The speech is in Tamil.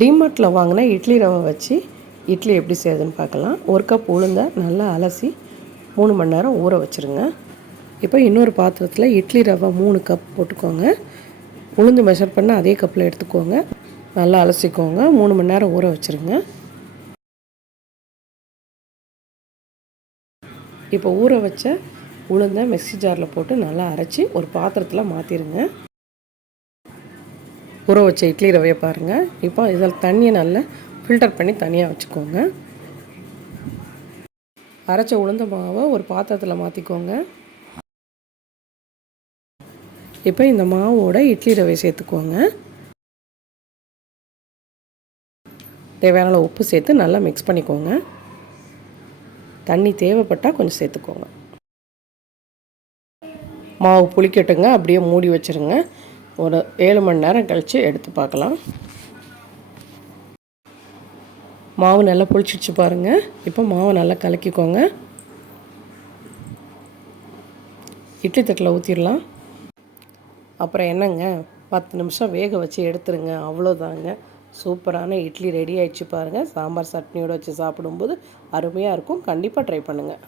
டிமார்ட்டில் வாங்கின இட்லி ரவை வச்சு இட்லி எப்படி செய்யுதுன்னு பார்க்கலாம். ஒரு கப் உளுந்தை நல்லா அலசி 3 மணி நேரம் ஊற வச்சுருங்க. இப்போ இன்னொரு பாத்திரத்தில் இட்லி ரவை 3 கப் போட்டுக்கோங்க. உளுந்து மெஷர் பண்ண அதே கப்பில் எடுத்துக்கோங்க. நல்லா அலசிக்கோங்க. 3 மணி நேரம் ஊற வச்சுருங்க. இப்போ ஊற வச்ச உளுந்தை மிக்ஸி ஜாரில் போட்டு நல்லா அரைச்சி ஒரு பாத்திரத்தில் மாற்றிடுங்க. ஊற வச்ச இட்லி ரவையை பாருங்கள். இப்போ இதில் தண்ணியை நல்லா ஃபில்டர் பண்ணி தனியாக வச்சுக்கோங்க. அரைச்ச உளுந்த மாவை ஒரு பாத்திரத்தில் மாற்றிக்கோங்க. இப்போ இந்த மாவோட இட்லி ரவையை சேர்த்துக்கோங்க. தேவையான உப்பு சேர்த்து நல்லா மிக்ஸ் பண்ணிக்கோங்க. தண்ணி தேவைப்பட்டால் கொஞ்சம் சேர்த்துக்கோங்க. மாவு புளிக்கட்டுங்க. அப்படியே மூடி வச்சுருங்க. ஒரு 7 மணி நேரம் கழித்து எடுத்து பார்க்கலாம். மாவு நல்லா புளிச்சிடுச்சு பாருங்கள். இப்போ மாவை நல்லா கலக்கிக்கோங்க. இட்லி தட்டில் ஊற்றிடலாம். அப்புறம் என்னங்க, 10 நிமிஷம் வேக வச்சு எடுத்துருங்க. அவ்வளோதாங்க, சூப்பரான இட்லி ரெடி ஆகிடுச்சு பாருங்கள். சாம்பார் சட்னியோடு வச்சு சாப்பிடும்போது அருமையாக இருக்கும். கண்டிப்பாக ட்ரை பண்ணுங்கள்.